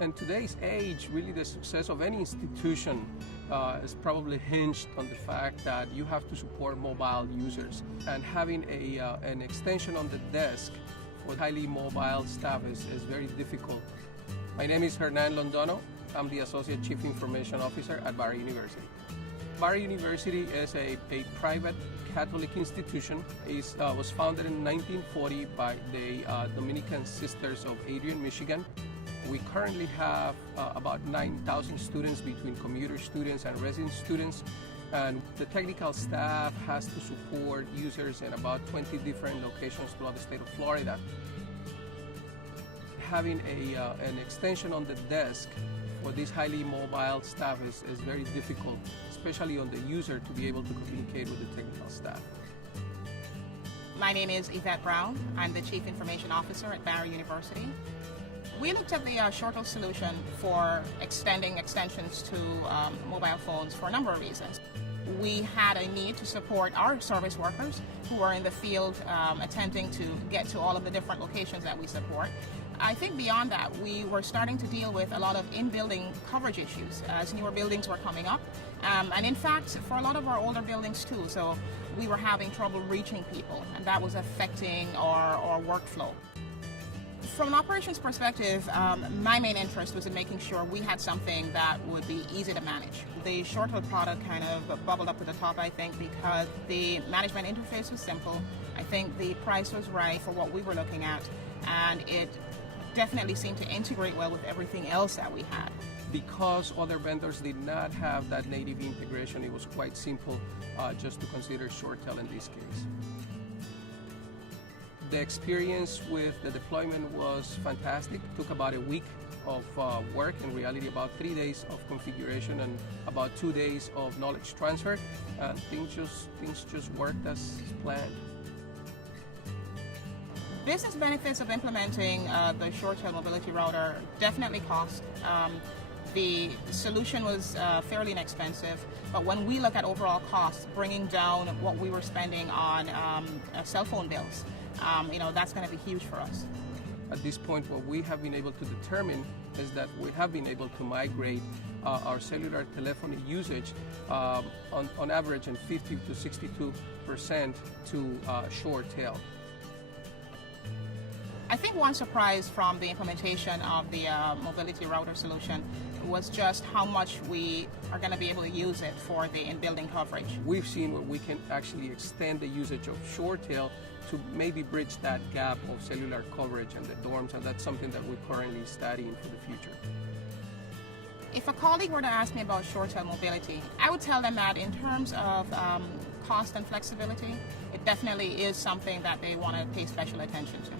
In today's age, really the success of any institution is probably hinged on the fact that you have to support mobile users. And having an extension on the desk for highly mobile staff is very difficult. My name is Hernan Londono. I'm the Associate Chief Information Officer at Avaya University. Avaya University is a private Catholic institution. It was founded in 1940 by the Dominican Sisters of Adrian, Michigan. We currently have about 9,000 students between commuter students and resident students. And the technical staff has to support users in about 20 different locations throughout the state of Florida. Having an extension on the desk for this highly mobile staff is very difficult, especially on the user to be able to communicate with the technical staff. My name is Yvette Brown. I'm the Chief Information Officer at Avaya University. We looked at the ShoreTel solution for extending extensions to mobile phones for a number of reasons. We had a need to support our service workers who are in the field attempting to get to all of the different locations that we support. I think beyond that, we were starting to deal with a lot of in-building coverage issues as newer buildings were coming up. And in fact, for a lot of our older buildings too, so we were having trouble reaching people, and that was affecting our workflow. From an operations perspective, my main interest was in making sure we had something that would be easy to manage. The ShoreTel product kind of bubbled up to the top, I think, because the management interface was simple. I think the price was right for what we were looking at, and it definitely seemed to integrate well with everything else that we had. Because other vendors did not have that native integration, it was quite simple just to consider ShoreTel in this case. The experience with the deployment was fantastic. It took about a week of work, in reality about 3 days of configuration and about 2 days of knowledge transfer, and things just worked as planned. Business benefits of implementing the ShoreTel Mobility router definitely cost. The solution was fairly inexpensive, but when we look at overall costs, bringing down what we were spending on cell phone bills, that's going to be huge for us. At this point, what we have been able to determine is that we have been able to migrate our cellular telephony usage on average in 50 to 62% to ShoreTel. I think one surprise from the implementation of the mobility router solution was just how much we are going to be able to use it for the in-building coverage. We've seen where we can actually extend the usage of ShoreTel to maybe bridge that gap of cellular coverage in the dorms, and that's something that we're currently studying for the future. If a colleague were to ask me about ShoreTel Mobility, I would tell them that in terms of cost and flexibility, it definitely is something that they want to pay special attention to.